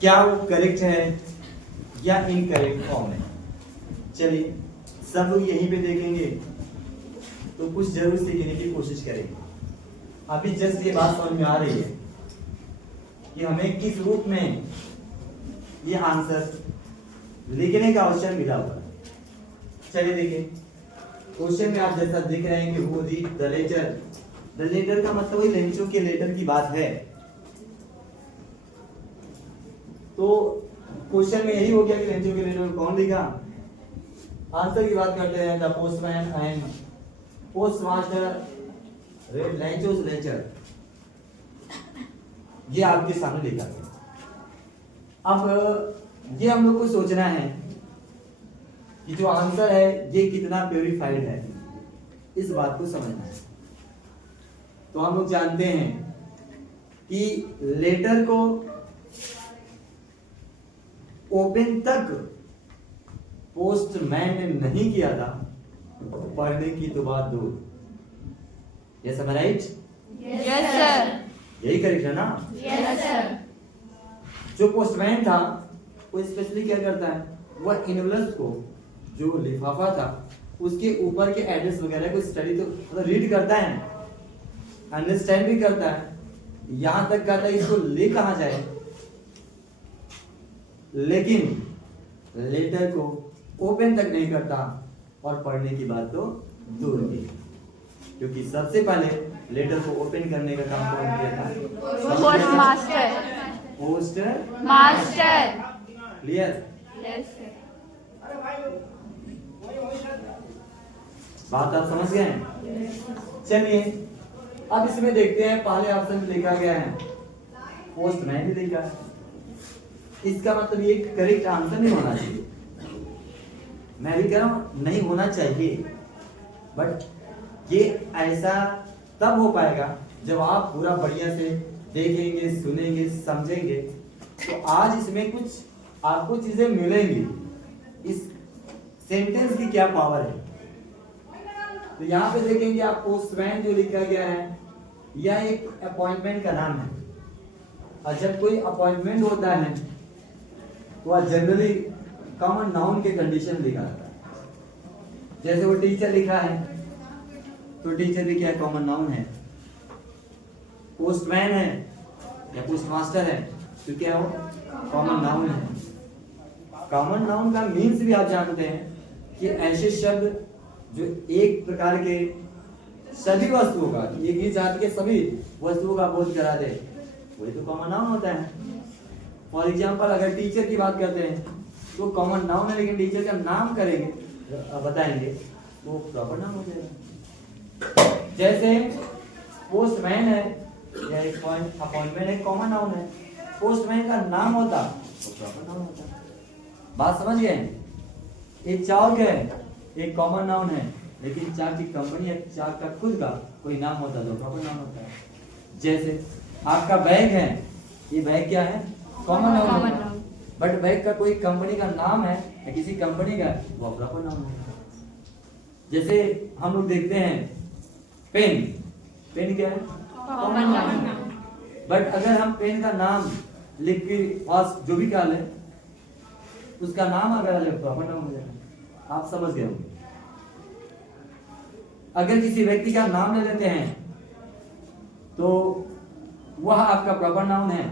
क्या वो करेक्ट है या इनकरेक्ट फॉर्म है। चलिए सब लोग यहीं पे देखेंगे तो कुछ जरूर सीखने की कोशिश करेंगे। अभी जस्ट ये बात समझ में आ रही है कि हमें किस रूप में ये आंसर लिखने का अवसर मिला हुआ है। चलिए देखिए क्वेश्चन में आप जैसा देख रहे हैं कि वो द लेटर, द लेटर का मतलब वही लेंचों के लेटर की बात है। तो क्वेश्चन में यही हो गया कि लेंचों के लेटर कौन लिखा। आंसर की बात करते हैं, the postman and post master read Lencho's letter, ये आपके सामने लिखा गया। अब ये हम लोग को सोचना है कि जो आंसर है ये कितना प्योरीफाइड है, इस बात को समझना है। तो हम लोग जानते हैं कि लेटर को ओपन तक पोस्टमैन ने नहीं किया था, पढ़ने की तो बात दूर। Yes am I right? Yes sir. यही करेक्ट है ना? Yes sir. जो पोस्टमैन था वो स्पेशली क्या करता है, वह इनवलप्स को, जो लिफाफा था उसके ऊपर के एड्रेस वगैरह को स्टडी तो मतलब रीड करता है, अंडरस्टैंड भी करता है, यहां तक कहता है इसको ले कहां जाए, लेकिन लेटर को ओपन तक नहीं करता और पढ़ने की बात तो दूर की, क्योंकि सबसे पहले लेटर को ओपन करने का काम कौन किया था? Post master. Post master. Clear? Yes sir. बात आप समझ गए हैं? चलिए अब इसमें देखते हैं, पहले ऑप्शन में लिखा गया है पोस्टमैन ही लिखा है, इसका मतलब ये करेक्ट आंसर नहीं होना चाहिए। मैं भी कह रहा हूं नहीं होना चाहिए, बट ये ऐसा तब हो पाएगा जब आप पूरा बढ़िया से देखेंगे, सुनेंगे, समझेंगे। तो आज इसमें कुछ आपको चीजें मिलेंगी, इस सेंटेंस की क्या पावर है। तो यहाँ पे देखेंगे आप पोस्टमैन जो लिखा गया है यह एक अपॉइंटमेंट का नाम है, और जब कोई अपॉइंटमेंट होता है तो वह जनरली कॉमन नाउन के कंडीशन लिखा जाता है। जैसे वो टीचर लिखा है तो टीचर भी क्या कॉमन नाउन है, पोस्टमैन है या पोस्टमास्टर है तो क्या हो कॉमन नाउन है। कॉमन नाउन का मीन्स भी आप जानते हैं कि ऐसे शब्द जो एक प्रकार के सभी वस्तुओं का, एक ही जाति के सभी वस्तुओं का बोध करा दे, वही तो कॉमन नाउन होता है। फॉर एग्जाम्पल अगर टीचर की बात करते हैं तो कॉमन नाउन है, लेकिन टीचर का नाम करेंगे बताएंगे तो प्रॉपर नाम हो जाएगा। जैसे पोस्टमैन है या एक अपॉइंटमेंट है, कॉमन नाउन है, पोस्टमैन का नाम होता तो प्रॉपर नाउन होता। बात समझ गए? एक चाक है, एक कॉमन नाउन है, लेकिन चाक की कंपनी या चाक का खुद का कोई नाम होता तो प्रॉपर नाउन होता है। जैसे आपका बैग है, ये बैग क्या है? कॉमन नाउन है, बट बैग का कोई कंपनी का नाम है या किसी कंपनी का, वो प्रॉपर नाउन है। जैसे हम लोग देखते हैं पेन, पेन क्या है? Common noun. बट अगर हम पेन का नाम लिख के पास जो भी डाले उसका नाम अगर अलग प्रॉपर नाउन हो जाएगा। आप समझ गए होंगे। अगर किसी व्यक्ति का नाम ले लेते हैं तो वह आपका प्रॉपर नाउन है,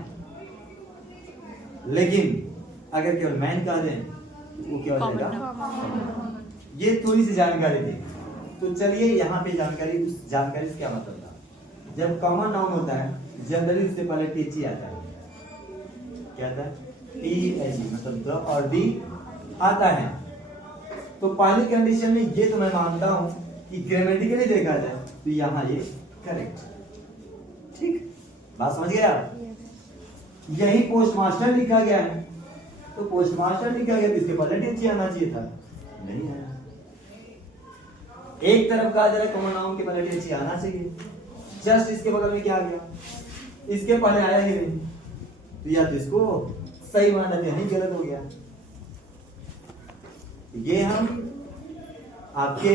लेकिन अगर केवल मैन कह दें तो वो क्या हो जाएगा? ये थोड़ी सी जानकारी थी। तो चलिए यहाँ पे जानकारी, उस जानकारी से क्या मतलब था। जब कॉमन नाउन होता है जनरली उससे पहले टीची आता है। क्या आता है? टी मतलब द और डी आता है। तो पहली कंडीशन में ये तो मैं मानता हूं कि ग्रामेटिकली देखा जाए तो यहाँ ये करेक्ट, ठीक। बात समझ गए आप? यही पोस्टमास्टर लिखा गया है, तो पोस्टमास्टर लिखा गया तो इसके पहले टीची आना चाहिए था, नहीं है। एक तरफ कहा जा रहा है कॉमन नाउन के पहले टीची आना चाहिए, जस्ट इसके बगल में क्या आ गया? इसके पहले आया ही नहीं, तो या तो इसको सही माना था, यही गलत हो गया। ये हम आपके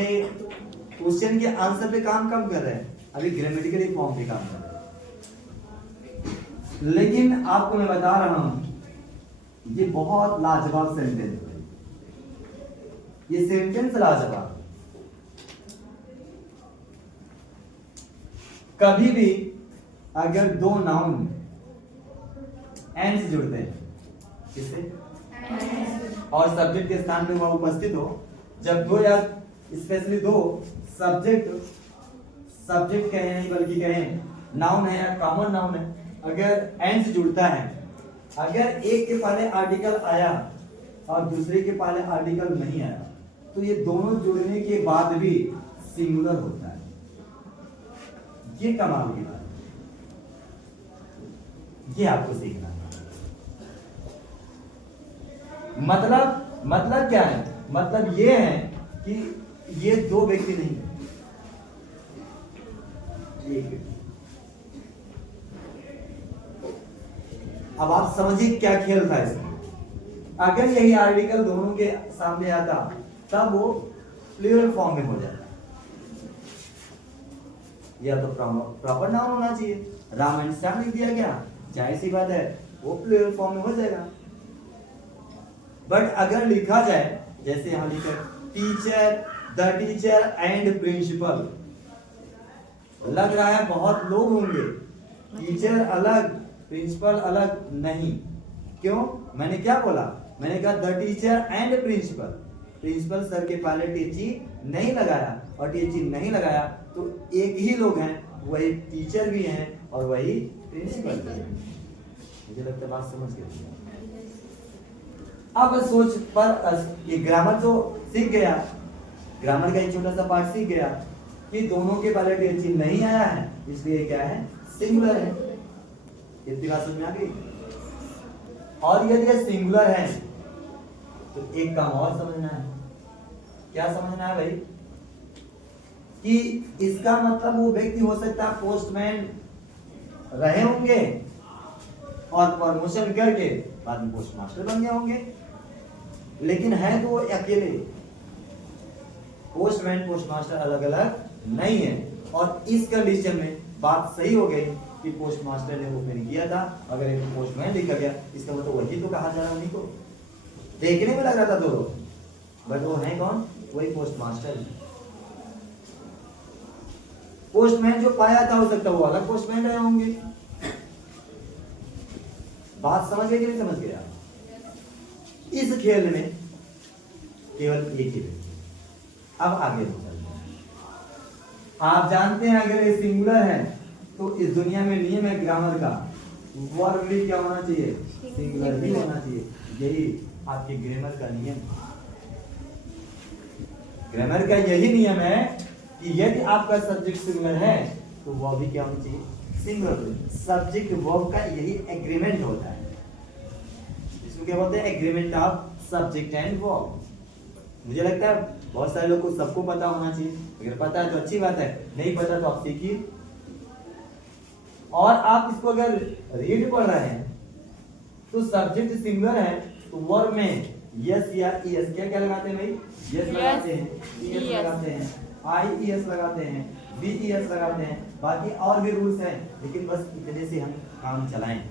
क्वेश्चन के आंसर पे काम कम कर रहे हैं, अभी ग्रामेटिकली फॉर्म पे काम कर रहे हैं। लेकिन आपको मैं बता रहा हूं ये बहुत लाजवाब सेंटेंस है, ये सेंटेंस लाजवाब। कभी भी अगर दो नाउन एंड से जुड़ते हैं, किससे, और सब्जेक्ट के स्थान पे वह उपस्थित हो, जब दो या स्पेशली दो सब्जेक्ट कहें नहीं बल्कि कहें नाउन है या कॉमन नाउन है, अगर एंड से जुड़ता है, अगर एक के पहले आर्टिकल आया और दूसरे के पहले आर्टिकल नहीं आया, तो ये दोनों जुड़ने के बाद भी सिंगुलर होता है। ये कमाल की बात है, ये आपको सीखना है। मतलब क्या है? मतलब ये है कि ये दो व्यक्ति नहीं है, एक व्यक्ति। अब आप समझिए क्या खेल था इसमें। अगर यही आर्टिकल दोनों के सामने आता तब वो प्लूरल फॉर्म में हो जाता, या तो प्रॉपर नाउन होना चाहिए। राम एंड श्याम लिख दिया गया, जाहिर सी बात है वो प्लूरल फॉर्म में हो जाएगा। बट अगर लिखा जाए जैसे यहां लिखा teacher, the teacher and principal, लग रहा है बहुत लोग होंगे, टीचर अलग प्रिंसिपल अलग नहीं। क्यों? मैंने क्या बोला? मैंने कहा the teacher and principal. Principal sir के पहले टीची नहीं लगाया, और टीची नहीं लगाया तो एक ही लोग हैं, वही टीचर भी हैं और वही प्रिंसिपल भी हैं। मुझे लगता है बात समझ गए। अब सोच पर ये ग्रामर तो सीख गया, ग्रामर का एक छोटा सा पार्ट सीख गया कि दोनों के पहले टीची नहीं आया है, इसलिए क्या है? सिंगुलर है। इतनी बात समझ में आ गई? और यदि ये सिंगुलर है तो एक काम और समझना है। क्या समझना है भाई? कि इसका मतलब वो व्यक्ति हो सकता है पोस्टमैन रहे होंगे और प्रमोशन करके बाद में पोस्ट मास्टर बन गए होंगे, लेकिन है तो वो अकेले। पोस्टमैन पोस्ट मास्टर अलग अलग नहीं है। और इस कंडीशन में बात सही हो गई कि पोस्ट मास्टर ने ओपन किया था, अगर एक पोस्टमैन लिखा गया इसका मतलब वही तो कहा जा रहा है। उन्हीं को देखने में लग रहा था दो लोग, बट वो है कौन? वही पोस्ट मास्टर। पोस्टमैन जो पाया था हो सकता है वो अलग पोस्टमैन रहे होंगे। बात समझ गए कि नहीं समझ गया? इस खेल में केवल एक ही व्यक्ति। अब आगे चलते हैं। आप जानते हैं अगर ये सिंगुलर है तो इस दुनिया में नियम है ग्रामर का, वर्ब भी क्या होना चाहिए? सिंगुलर भी होना चाहिए। यही आपके ग्रामर का नियम। ग्रामर का यही नियम है कि यदि आपका सब्जेक्ट सिंगुलर है तो वह भी क्या होना चाहिए? सिंगुलर। सब्जेक्ट वर्ब का यही एग्रीमेंट होता है। इसको क्या बोलते हैं? Agreement of subject and verb. मुझे लगता है बहुत सारे लोग को सबको पता होना चाहिए। अगर पता है तो अच्छी बात है, नहीं पता तो आप सीखिए। और आप इसको अगर रीड पढ़ रहे हैं तो सब्जेक्ट सिंगुलर है तो वर्ब में यस या ईएस क्या क्या लगाते हैं भाई? यस लगाते हैं, ईएस लगाते हैं, आईईएस लगाते हैं, बीईएस लगाते हैं। बाकी और भी रूल्स हैं, लेकिन बस इतने से हम काम चलाएं।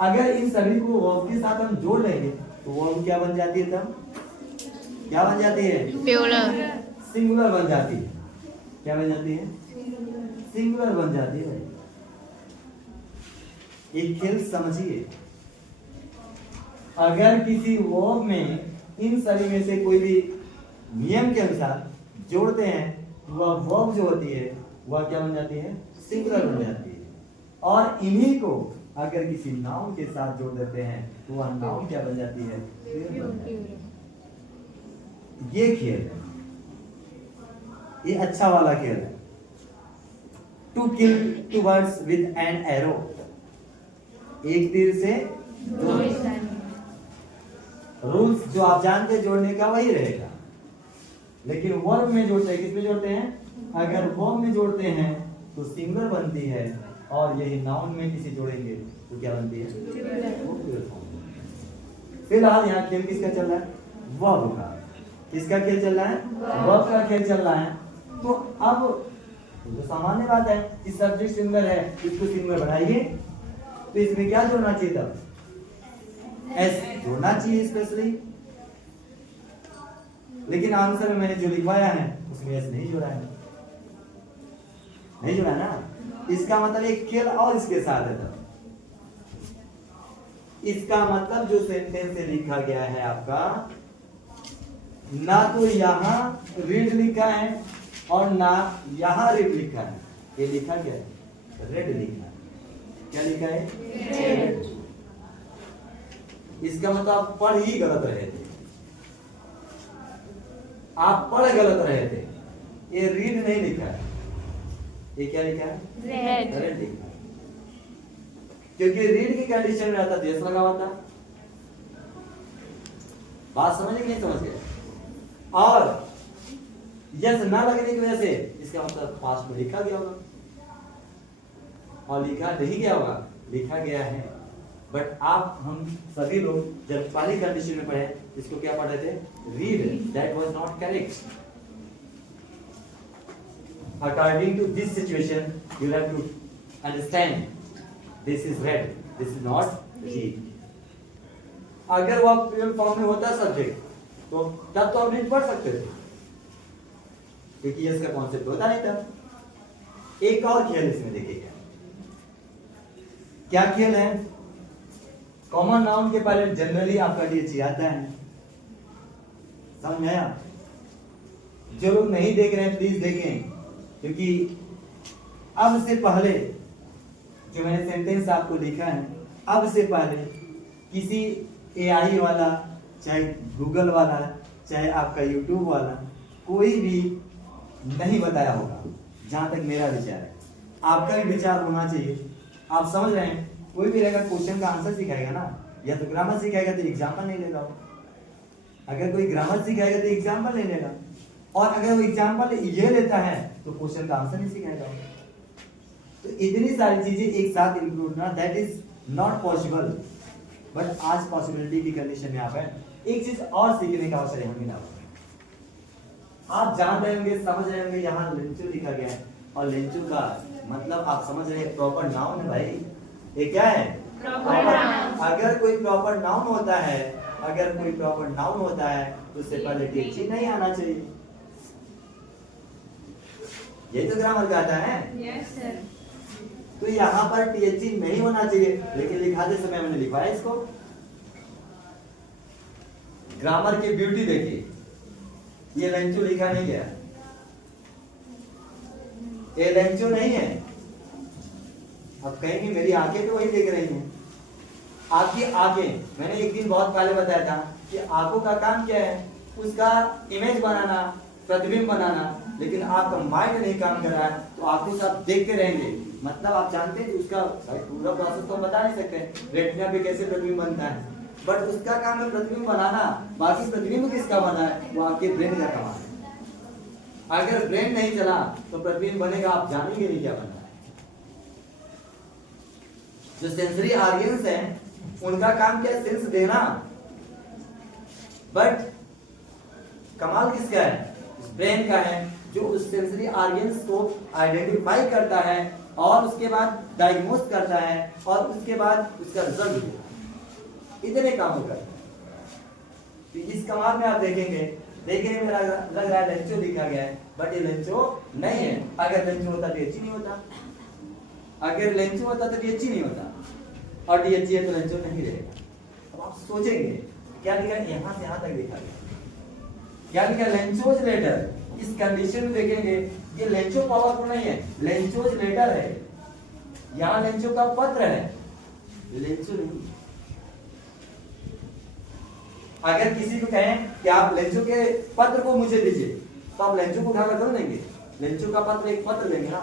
अगर इन सभी को वर्ब के साथ हम जोड़ लेंगे तो वर्ब क्या बन जाती है? तब क्या बन जाती है? प्लूरल। सिंगुलर बन जाती है। क्या बन जाती है? सिंगुलर बन जाती है भाई। एक खेल समझिए। अगर किसी वर्ब में इन सभी में से कोई भी नियम के अनुसार जोड़ते हैं तो वह वर्ब जो होती है वह क्या बन जाती है? सिंगुलर बन जाती है। और इन्हीं को अगर किसी नाउन के साथ जोड़ देते हैं तो वह नाउन क्या बन जाती है? प्लूरल बन जाती है। ये खेल है, ये अच्छा वाला खेल है। To kill two birds with an arrow, एक तीर से दो निशाने। रूल्स जो आप जानते हैं जोड़ने का वही रहेगा, लेकिन वर्ब में जोड़ते हैं, किस में जोड़ते हैं? अगर वर्ब में जोड़ते हैं तो सिंगुलर बनती है, और यही नाउन में किसी जोड़ेंगे तो क्या बनती है? वो प्लूरल फॉर्म। फिलहाल यहाँ खेल किसका चल रहा है? वर्ब का। किसका खेल चल रहा है? वर्ब का खेल चल रहा है। तो अब तो सामान्य बात है कि सब्जेक्ट सिंगुलर है, इसको सिंगुलर बनाइए तो इसमें क्या जोड़ना चाहिए? तब एस जोड़ना चाहिए स्पेशली, लेकिन आंसर में मैंने जो लिखवाया है उसमें एस नहीं जोड़ा है, नहीं जोड़ा ना। इसका मतलब एक खेल और इसके साथ है। तब इसका मतलब जो सेंटेंस से लिखा गया है आपका, ना तो यहां रीड लिखा है और ना यहां रीड लिखा है, ये लिखा क्या है, रेड लिखा है। क्या लिखा है, रेड। इसका मतलब आप पढ़ ही गलत रहे थे, आप पढ़ गलत रहे थे। ये रीड नहीं लिखा है, ये क्या लिखा है, रेड। रेड लिखा है। क्योंकि रीड की कंडीशन में रहता देश लगा हुआ था। बात समझ नहीं समझ गए। और यस ना लगने की वजह से इसका मतलब पास्ट में लिखा गया होगा, और लिखा नहीं गया होगा, लिखा गया है। बट आप हम सभी लोग जब पहली कंडीशन में पढ़े इसको क्या पढ़ रहे थे, read, that was not correct. According to this situation you have to understand this is red, this is not read. अगर वो प्योर फॉर्म में होता सब्जेक्ट तो तब तो आप रीड पढ़ सकते थे, क्योंकि इसका कॉन्सेप्ट होता नहीं था। एक और खेल इसमें देखिएगा, क्या खेल है, कॉमन नाउन के पहले जनरली आपका डीएचई आता है। समझ में आया? जो लोग नहीं देख रहे हैं प्लीज देखें, क्योंकि अब से पहले जो मैंने सेंटेंस आपको लिखा है, अब से पहले किसी एआई वाला, चाहे गूगल वाला, चाहे आपका यूट्यूब वाला, कोई भी नहीं बताया होगा। जहां तक मेरा विचार है, आपका भी विचार होना चाहिए। आप समझ रहे हैं, कोई भी रहेगा क्वेश्चन का आंसर सिखाएगा ना, या तो ग्रामर सिखाएगा तो एग्जाम्पल नहीं लेगा। अगर कोई ग्रामर सिखाएगा तो एग्जाम्पल नहीं लेगा, और अगर वो एग्जाम्पल ये लेता है तो क्वेश्चन का आंसर नहीं सिखाएगा। तो इतनी सारी चीजें एक साथ इंक्लूड ना, that is not possible. But आज पॉसिबिलिटी की कंडीशन में आप है। एक चीज और सीखने का अवसर हमें मिला। आप जान रहे होंगे, समझ रहे होंगे, यहाँ लेंचू लिखा गया है, और लेंचू का मतलब आप समझ रहे हैं, प्रॉपर नाउन है भाई। ये क्या है, प्रॉपर नाउन। अगर कोई प्रॉपर नाउन होता है, अगर कोई प्रॉपर नाउन होता है तो उससे पहले टीएचई नहीं आना चाहिए। ये तो ग्रामर कहता है। Yes sir. तो यहाँ पर टीएचई नहीं होना चाहिए, लेकिन लिखाते समय मैंने लिखवाया इसको। ग्रामर की ब्यूटी देखिए, ये लेंचो लिखा नहीं गया, ये लेंचो नहीं है। अब कहेंगे मेरी आंखें तो वही देख रही हैं। आपकी आंखें, मैंने एक दिन बहुत पहले बताया था कि आंखों का काम क्या है, उसका इमेज बनाना, प्रतिबिंब बनाना। लेकिन आपका माइंड नहीं काम कर रहा है तो आंखों से आप देखते रहेंगे। मतलब आप जानते हैं उसका पूरा प्रोसेस तो हम बता नहीं सकते, रेटिना पे कैसे प्रतिबिंब बनता है, बट उसका काम है प्रतिबिंब बनाना। बाकी प्रतिबिंब किसका बना है, वो आपके ब्रेन का काम है। अगर ब्रेन नहीं चला तो प्रतिबिंब बनेगा, आप जानेंगे नहीं क्या बना है। जो सेंसरी ऑर्गन्स हैं उनका काम क्या है, सेंस देना। बट कमाल किसका है, ब्रेन का है, जो उस सेंसरी ऑर्गन्स को आइडेंटिफाई करता है और उसके बाद डायग्नोस करता है और उसके बाद उसका रिजल्ट देता है। इतने काम करता है। तो इस कमाल में आप देखेंगे, देखने में लग रहा है लेंचो लिखा गया है, बट ये लेंचो नहीं है। अगर लेंचो होता तो डीएचई नहीं होता, अगर लेंचो होता तो डीएचई नहीं होता, और डीएचई है तो लेंचो नहीं रहेगा। अब आप सोचेंगे क्या लिखा है, यहाँ से यहाँ तक लिखा गया, क्या लिखा है, लेंचोज लेटर। इस कंडीशन में देखेंगे ये लेंचो पावरफुल नहीं है, लेंचोज लेटर है। यहाँ लेंचो का पत्र है, लेंचो नहीं। अगर किसी को कहें कि आप लेंचो के पत्र को मुझे दीजिए, तो आप लेंचो को उठाकर क्यों लेंगे, लेंचो का पत्र एक पत्र लेंगे ना।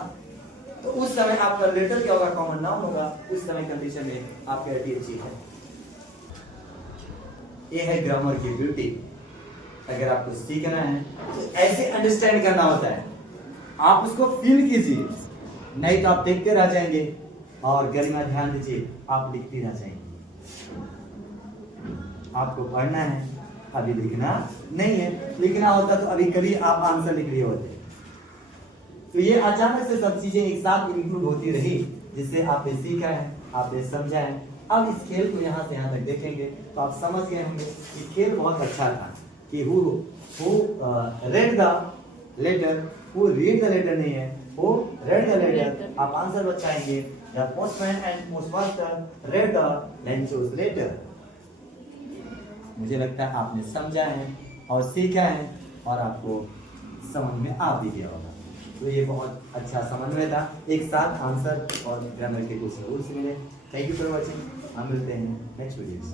तो उस समय आपका लेटर क्या होगा, कॉमन नाउन होगा। उस समय कंडीशन में आपका डीएचई है। ये है ग्रामर की ब्यूटी। अगर आपको सीखना है तो ऐसे अंडरस्टैंड करना होता है, आप उसको फील कीजिए, नहीं तो आप देखते रह जाएंगे। और गरिमा ध्यान दीजिए, आप लिखते रह जाएंगे। आपको पढ़ना है, अभी लिखना नहीं है। लिखना होता तो अभी कभी आप आंसर लिख लिए होते। तो ये अचानक से सब चीजें एक साथ इंक्लूड होती रही, जिससे आपने सीखा है, आपने समझा है। अब इस खेल को यहाँ से यहाँ तक देखेंगे तो आप समझ गए होंगे कि खेल बहुत अच्छा था कि who read the letter, who read the letter नहीं है, हु रेड द लेटर। आप आंसर बताएंगे the postman and postmaster read the Lencho's letter. मुझे लगता है आपने समझा है और सीखा है और आपको समझ में आ भी गया होगा। तो ये बहुत अच्छा समन्वय था, एक साथ आंसर और ग्रामर के कुछ रूल्स मिले। Thank you for watching. हम मिलते हैं नेक्स्ट वीडियो।